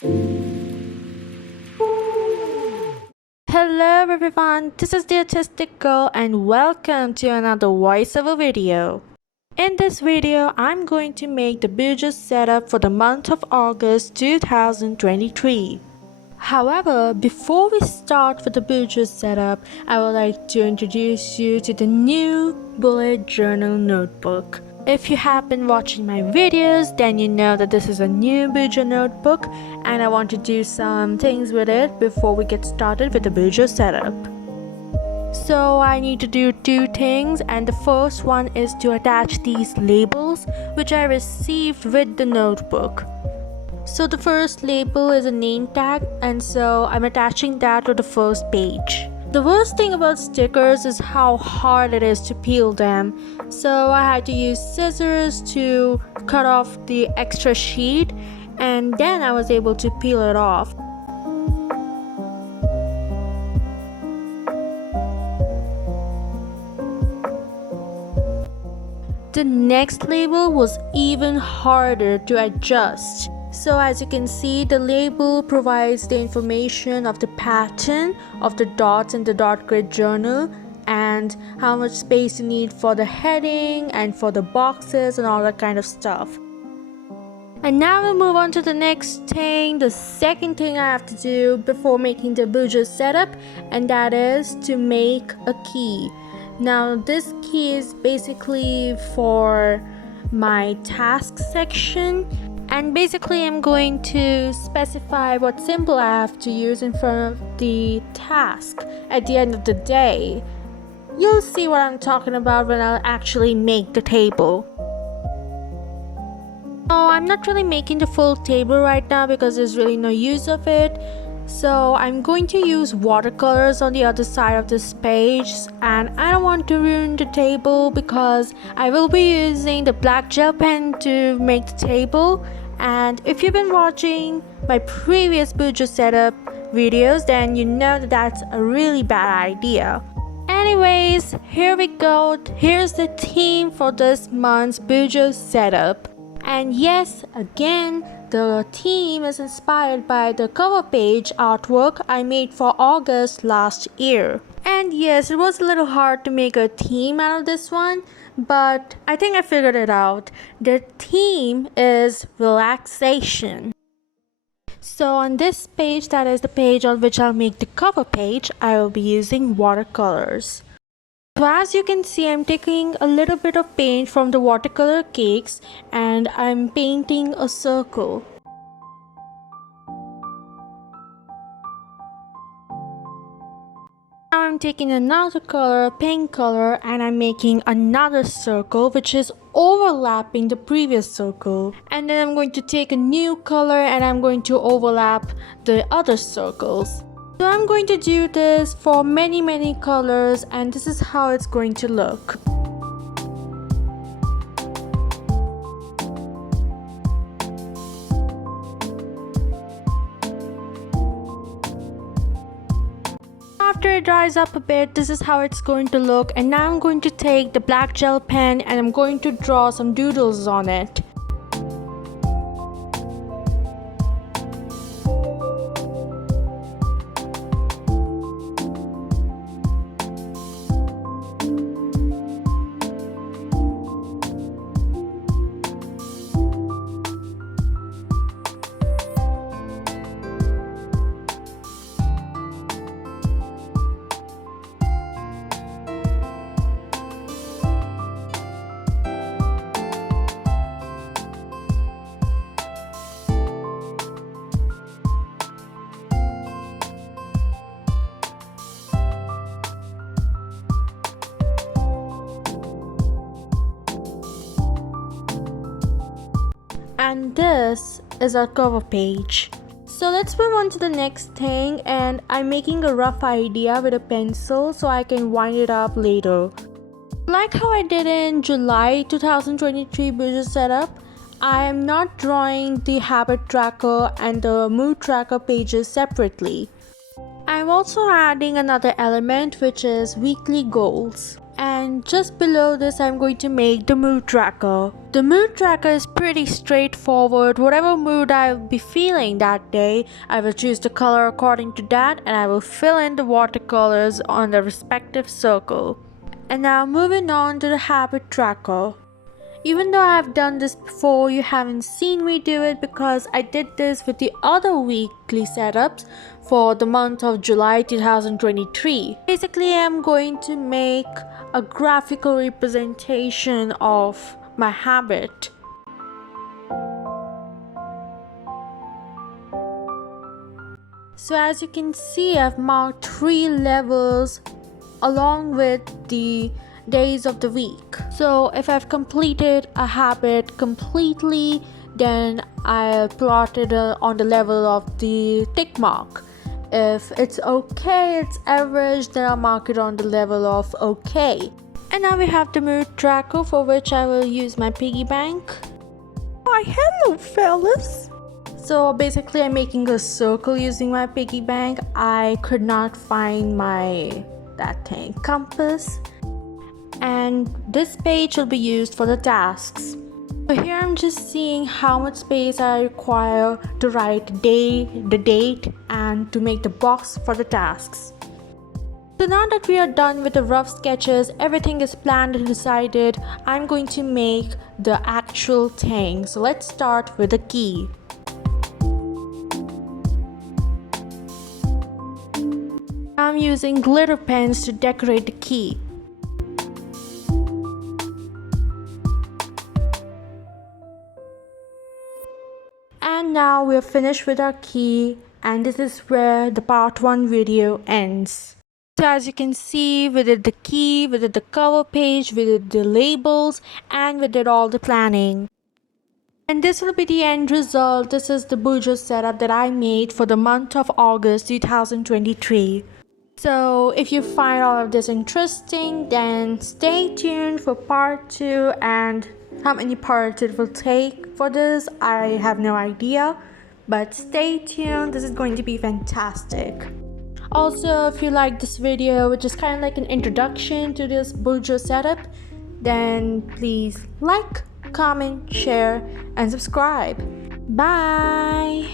Hello everyone, this is the Autistic Girl and welcome to another voiceover video. In this video, I'm going to make the bujo setup for the month of August 2023. However, before we start with the bujo setup, I would like to introduce you to the new bullet journal notebook. If you have been watching my videos, then you know that this is a new bujo notebook and I want to do some things with it before we get started with the bujo setup. So I need to do two things, and the first one is to attach these labels which I received with the notebook. So the first label is a name tag, and so I'm attaching that to the first page. The worst thing about stickers is how hard it is to peel them, so I had to use scissors to cut off the extra sheet and then I was able to peel it off. The next label was even harder to adjust. So as you can see, the label provides the information of the pattern of the dots in the dot grid journal and how much space you need for the heading and for the boxes and all that kind of stuff. And now we'll move on to the next thing, the second thing I have to do before making the bujo setup, and that is to make a key. Now this key is basically for my task section. And basically I'm going to specify what symbol I have to use in front of the task at the end of the day. You'll see what I'm talking about when I'll actually make the table. Oh, I'm not really making the full table right now because there's really no use of it. So I'm going to use watercolors on the other side of this page, and I don't want to ruin the table because I will be using the black gel pen to make the table. And if you've been watching my previous bujo setup videos, then you know that that's a really bad idea. Anyways, here we go. Here's the theme for this month's bujo setup. And yes, again, the theme is inspired by the cover page artwork I made for August last year. And yes, it was a little hard to make a theme out of this one, but I think I figured it out. The theme is relaxation. So on this page, that is the page on which I'll make the cover page, I will be using watercolors. So as you can see, I'm taking a little bit of paint from the watercolor cakes and I'm painting a circle. Now I'm taking another color, pink color, and I'm making another circle which is overlapping the previous circle. And then I'm going to take a new color and I'm going to overlap the other circles. So I'm going to do this for many colors, and this is how it's going to look. After it dries up a bit, this is how it's going to look, and now I'm going to take the black gel pen and I'm going to draw some doodles on it. And this is our cover page. So let's move on to the next thing, and I'm making a rough idea with a pencil so I can wind it up later. Like how I did in July 2023 bujo setup, I am not drawing the habit tracker and the mood tracker pages separately. I'm also adding another element which is weekly goals. And just below this, I'm going to make the mood tracker. The mood tracker is pretty straightforward. Whatever mood I will be feeling that day, I will choose the color according to that, and I will fill in the watercolors on the respective circle. And now moving on to the habit tracker. Even though I have done this before, you haven't seen me do it because I did this with the other weekly setups for the month of July 2023. Basically, I'm going to make a graphical representation of my habit. So as you can see, I've marked 3 levels along with the days of the week. So if I've completed a habit completely, then I'll plot it on the level of the tick mark. If it's okay, it's average, then I'll mark it on the level of okay. And now we have the mood tracker, for which I will use my piggy bank. Why, hello fellas. So basically I'm making a circle using my piggy bank. I could not find compass. And this page will be used for the tasks. So here I'm just seeing how much space I require to write the date, and to make the box for the tasks. So now that we are done with the rough sketches, everything is planned and decided, I'm going to make the actual thing. So let's start with the key. I'm using glitter pens to decorate the key. And now we're finished with our key, and this is where the part 1 video ends. So as you can see, we did the key, we did the cover page, we did the labels, and we did all the planning. And this will be the end result. This is the bujo setup that I made for the month of August 2023. So if you find all of this interesting, then stay tuned for part 2, and how many parts it will take for this, I have no idea, but stay tuned. This is going to be fantastic. Also, if you like this video, which is kind of like an introduction to this bujo setup, then please like, comment, share, and subscribe. Bye.